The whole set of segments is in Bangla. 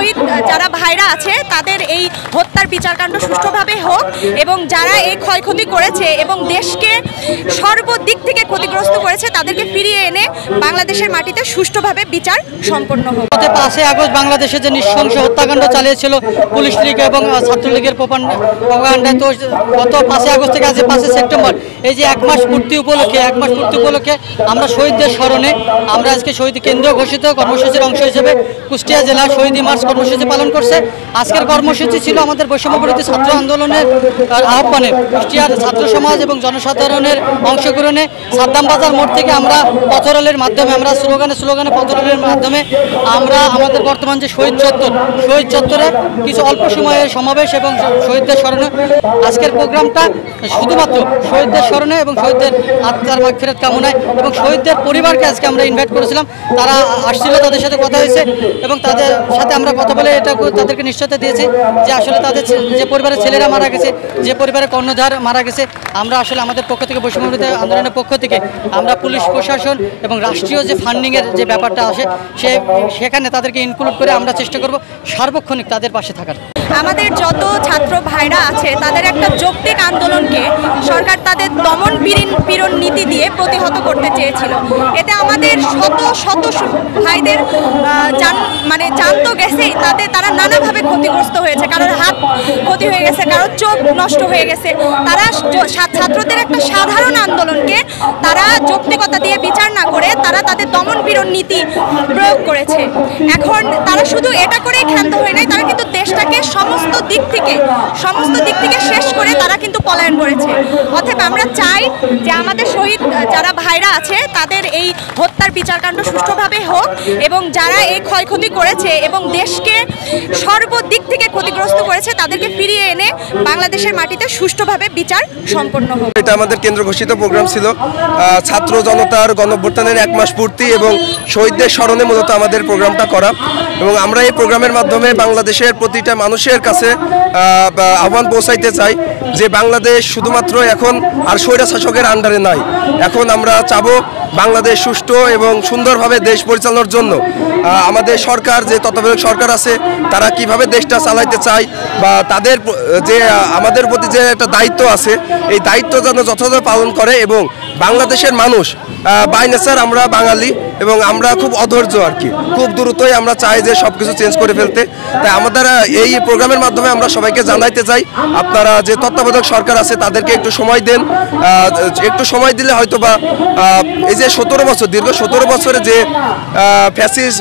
শহীদ যারা ভাইরা আছে তাদের এই হত্যার বিচারকাণ্ড সুষ্ঠুভাবে হোক এবং যারা এই ক্ষয়ক্ষতি করেছে এবং দেশকে সর্বদিক থেকে ক্ষতিগ্রস্ত করেছে তাদেরকে ফিরিয়ে এনে বাংলাদেশের মাটিতে সুষ্ঠুভাবে বিচার সম্পন্ন হোক। 5 আগস্ট বাংলাদেশে যে নৃশংস হত্যাকাণ্ড চালিয়েছিল পুলিশ লীগ এবং ছাত্রলীগের প্রোপাগান্ডায়, তো গত 5 আগস্ট থেকে আজ 5 সেপ্টেম্বর এই যে 1 মাস পূর্তি উপলক্ষে আমরা শহীদদের স্মরণে আমরা আজকে শহীদ কেন্দ্র ঘোষিত কর্মসূচির অংশ হিসেবে কুষ্টিয়া জেলা শহীদ মার্চ কর্মসূচি পালন করছে। আজকের কর্মসূচি ছিল আমাদের বৈষম্যবিরোধী ছাত্র আন্দোলনের আহ্বানে কুষ্টিয়ার ছাত্র সমাজ এবং জনসাধারণের অংশগ্রহণে সাদ্দাম বাজার মোড় থেকে আমরা পথরেলের মাধ্যমে আমরা স্লোগানে পথরেলের মাধ্যমে আমরা আমাদের বর্তমান যে শহীদ চত্বরে কিছু অল্প সময়ের সমাবেশ এবং শহীদদের স্মরণে আজকের প্রোগ্রামটা শুধুমাত্র শহীদদের স্মরণে এবং শহীদদের আত্মার মাগফিরাত কামনায় এবং শহীদদের পরিবারকে আজকে আমরা ইনভাইট করেছিলাম। তারা আসছিল, তাদের সাথে কথা হয়েছে এবং তাদের সাথে আমরা কথা বলে এটা তাদেরকে নিশ্চয়তা দিয়েছি যে আসলে তাদের যে পরিবারের ছেলেরা মারা গেছে, যে পরিবারের কর্ণধার মারা গেছে, আমরা আসলে আমাদের পক্ষ থেকে বৈষম্যবিরোধী আন্দোলনের পক্ষ থেকে আমরা পুলিশ প্রশাসন এবং রাষ্ট্রীয় যে ফান্ডিংয়ের যে ব্যাপারটা আসে সেখানে তাদেরকে ইনক্লুড করে আমরা চেষ্টা করব সার্বক্ষণিক তাদের পাশে থাকার। আমাদের যত ছাত্র ভাইরা আছে তাদের একটা যৌক্তিক আন্দোলনকে সরকার তাদের দমন পীড়ন নীতি দিয়ে প্রতিহত করতে চেয়েছিল। এতে আমাদের শত ভাইদের জান তো গেছেই, তারা নানাভাবে ক্ষতিগ্রস্ত হয়েছে। কারোর হাত ক্ষতি হয়ে গেছে, কারোর চোখ নষ্ট হয়ে গেছে। তারা ছাত্রদের একটা সাধারণ আন্দোলনকে তারা যৌক্তিকতা দিয়ে বিচার না করে তারা তাদের দমন পীড়ন নীতি প্রয়োগ করেছে। এখন তারা শুধু এটা করেই ক্ষান্ত হয়ে নাই, তারা কিন্তু দেশটাকে সমস্ত দিক থেকে শেষ করে তারা কিন্তু পলায়ন করেছে। অতএব আমরা চাই যে আমাদের শহীদ যারা ভাইরা আছে তাদের এই হত্যার বিচারকাণ্ড সুষ্ঠুভাবে হোক এবং যারা এই ক্ষয়ক্ষতি করেছে এবং দেশকে সর্বদিক থেকে ক্ষতিগ্রস্ত করেছে তাদেরকে ফিরিয়ে এনে বাংলাদেশের মাটিতে সুষ্ঠুভাবে বিচার সম্পন্ন হোক। এটা আমাদের কেন্দ্র ঘোষিত প্রোগ্রাম ছিল। ছাত্র জনতার গণঅভ্যুত্থানের 1 মাস পূর্তি এবং শহীদদের স্মরণে মূলত আমাদের প্রোগ্রামটা করা এবং আমরা এই প্রোগ্রামের মাধ্যমে বাংলাদেশের প্রতিটা মানুষের কাছে আহ্বান পৌঁছাইতে চাই যে বাংলাদেশ শুধুমাত্র এখন আর স্বৈর শাসকের আন্ডারে নাই। এখন আমরা চাবো বাংলাদেশ সুষ্ঠু এবং সুন্দরভাবে দেশ পরিচালনার জন্য আমাদের সরকার যে তত্ত্বাবধায়ক সরকার আছে তারা কিভাবে দেশটা চালাইতে চায় বা তাদের যে আমাদের প্রতি যে একটা দায়িত্ব আছে এই দায়িত্ব যেন যথাযথ পালন করে এবং বাংলাদেশের মানুষ বাই নেচার আমরা বাঙালি এবং আমরা খুব অধৈর্য আর কি, খুব দ্রুতই আমরা চাই যে সব কিছু চেঞ্জ করে ফেলতে। তাই আমাদের এই প্রোগ্রামের মাধ্যমে আমরা সবাইকে জানাইতে চাই আপনারা যে তত্ত্বাবধায়ক সরকার আছে তাদেরকে একটু সময় দেন। একটু সময় দিলে হয়তো বা এই যে 17 বছর দীর্ঘ 17 বছরে যে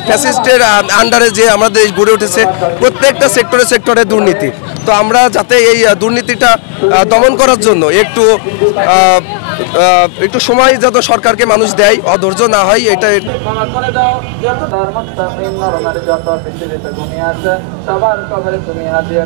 ফ্যাসিস্টের আন্ডারে যে আমাদের দেশ গড়ে উঠেছে প্রত্যেকটা সেক্টরে দুর্নীতি। তো আমরা যাতে এই দুর্নীতিটা দমন করার জন্য একটু সময় যাতে সরকারকে মানুষ দেয়, অধৈর্য না হয়, এটা সবার কবরে তুমি হাদিয়া